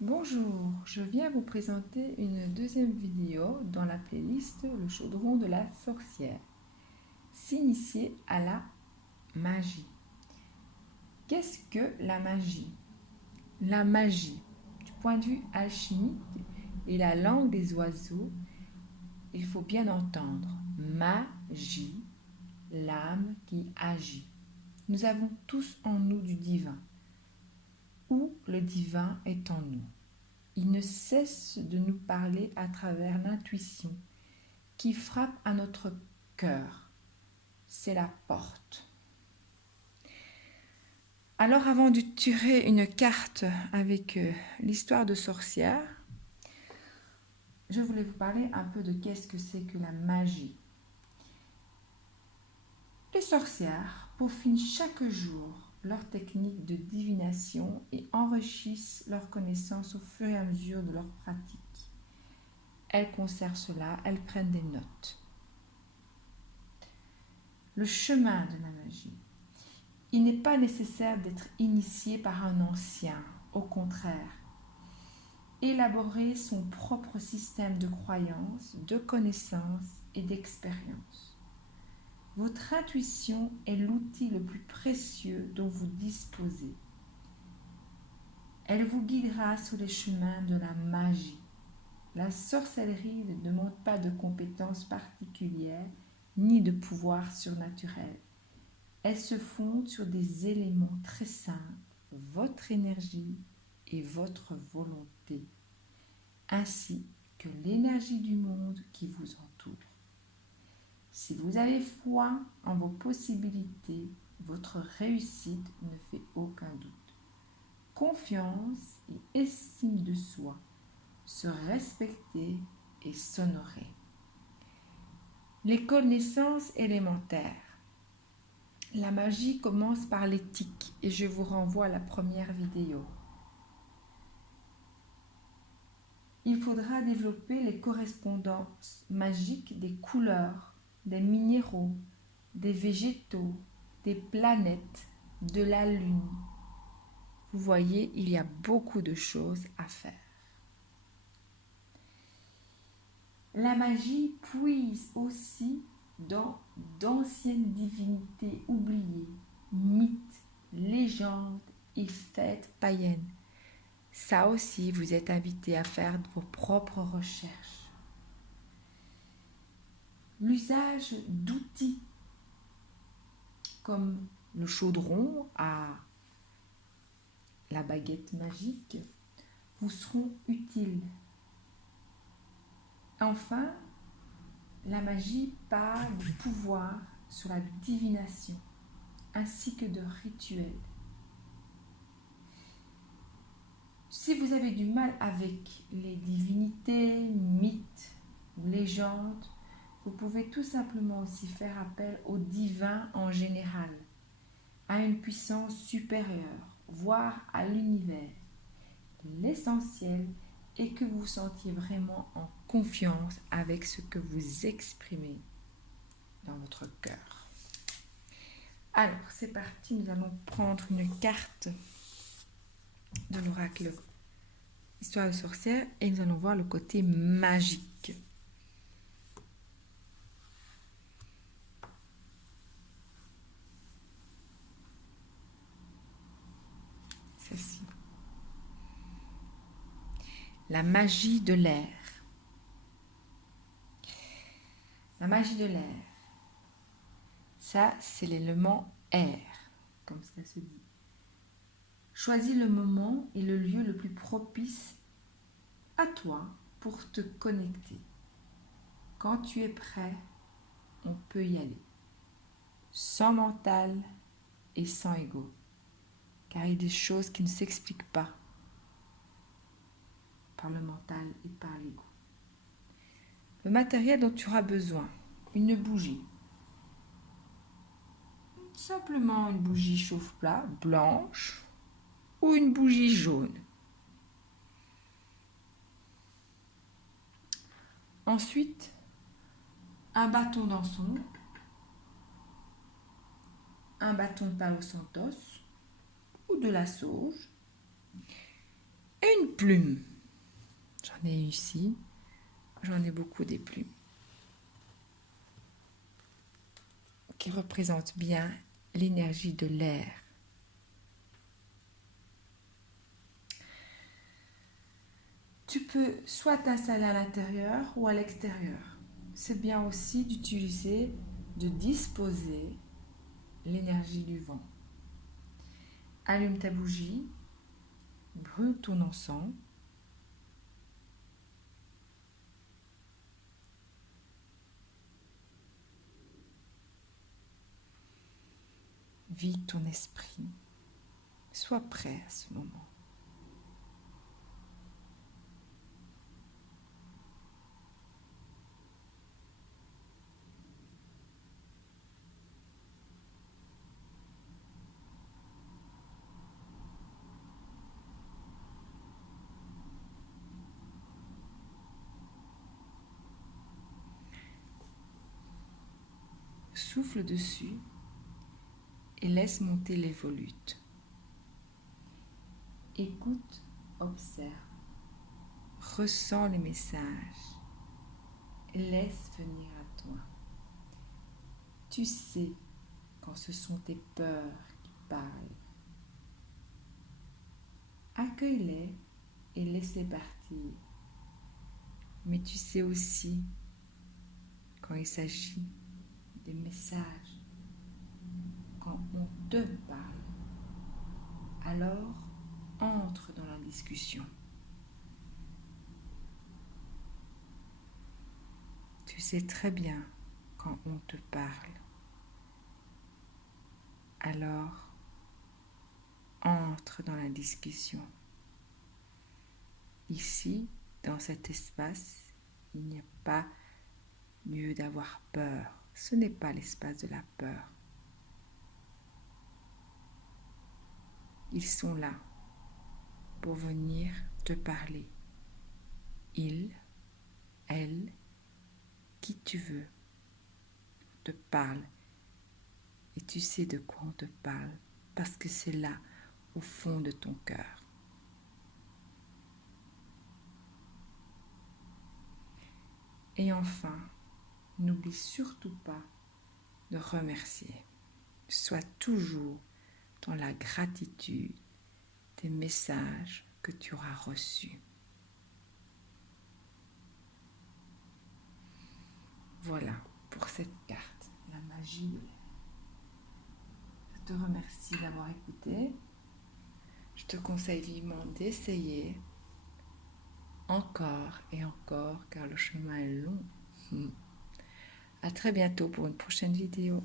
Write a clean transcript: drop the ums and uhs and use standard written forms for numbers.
Bonjour, je viens vous présenter une deuxième vidéo dans la playlist Le chaudron de la sorcière. S'initier à la magie. Qu'est-ce que la magie? La magie, du point de vue alchimique et la langue des oiseaux, il faut bien entendre magie, l'âme qui agit. Nous avons tous en nous du divin, ou le divin est en nous. Il ne cesse de nous parler à travers l'intuition qui frappe à notre cœur. C'est la porte. Alors avant de tirer une carte avec l'histoire de sorcière, je voulais vous parler un peu de qu'est-ce que c'est que la magie. Les sorcières peaufinent chaque jour leur technique de divination et enrichissent leurs connaissances au fur et à mesure de leur pratique. Elles conservent cela, elles prennent des notes. Le chemin de la magie. Il n'est pas nécessaire d'être initié par un ancien, au contraire. Élaborer son propre système de croyances, de connaissances et d'expériences. Votre intuition est l'outil le plus précieux dont vous disposez. Elle vous guidera sur les chemins de la magie. La sorcellerie ne demande pas de compétences particulières ni de pouvoir surnaturel. Elle se fonde sur des éléments très simples, votre énergie et votre volonté, ainsi que l'énergie du monde qui vous entoure. Si vous avez foi en vos possibilités, votre réussite ne fait aucun doute. Confiance et estime de soi, se respecter et s'honorer. Les connaissances élémentaires. La magie commence par l'éthique et je vous renvoie à la première vidéo. Il faudra développer les correspondances magiques des couleurs, des minéraux, des végétaux, des planètes, de la lune. Vous voyez, il y a beaucoup de choses à faire. La magie puise aussi dans d'anciennes divinités oubliées, mythes, légendes et fêtes païennes. Ça aussi, vous êtes invité à faire vos propres recherches. L'usage d'outils comme le chaudron à la baguette magique vous seront utiles. Enfin, la magie parle de pouvoir sur la divination, ainsi que de rituels. Si vous avez du mal avec les divinités, mythes ou légendes, vous pouvez tout simplement aussi faire appel au divin en général, à une puissance supérieure, voire à l'univers. L'essentiel est que vous vous sentiez vraiment en confiance avec ce que vous exprimez dans votre cœur. Alors, c'est parti, nous allons prendre une carte de l'oracle Histoire de sorcière et nous allons voir le côté magique. Celle-ci. La magie de l'air. La magie de l'air. Ça, c'est l'élément air, comme cela se dit. Choisis le moment et le lieu le plus propice à toi pour te connecter. Quand tu es prêt, on peut y aller. Sans mental et sans ego. Car il y a des choses qui ne s'expliquent pas par le mental et par l'ego. Le matériel dont tu auras besoin, une bougie. Simplement une bougie chauffe-plat blanche ou une bougie jaune. Ensuite, un bâton d'ançon, un bâton de Palo Santos ou de la sauge et une plume. J'en ai ici, j'en ai beaucoup des plumes qui représentent bien l'énergie de l'air. Tu peux soit t'installer à l'intérieur ou à l'extérieur. C'est bien aussi de disposer l'énergie du vent. Allume ta bougie, brûle ton encens. Vide ton esprit. Sois prêt à ce moment. Souffle dessus et laisse monter les volutes. Écoute, observe, ressens les messages et laisse venir à toi. Tu sais quand ce sont tes peurs qui parlent. Accueille-les et laisse-les partir. Mais tu sais aussi quand il s'agit des messages, quand on te parle. Alors, entre dans la discussion. Tu sais très bien quand on te parle. Alors, entre dans la discussion. Ici, dans cet espace, il n'y a pas lieu d'avoir peur. Ce n'est pas l'espace de la peur. Ils sont là pour venir te parler. Ils, elles, qui tu veux, te parlent. Et tu sais de quoi on te parle parce que c'est là, au fond de ton cœur. Et enfin, n'oublie surtout pas de remercier. Sois toujours dans la gratitude des messages que tu auras reçus. Voilà pour cette carte, la magie de l'air. Je te remercie d'avoir écouté. Je te conseille vivement d'essayer encore et encore car le chemin est long. À très bientôt pour une prochaine vidéo.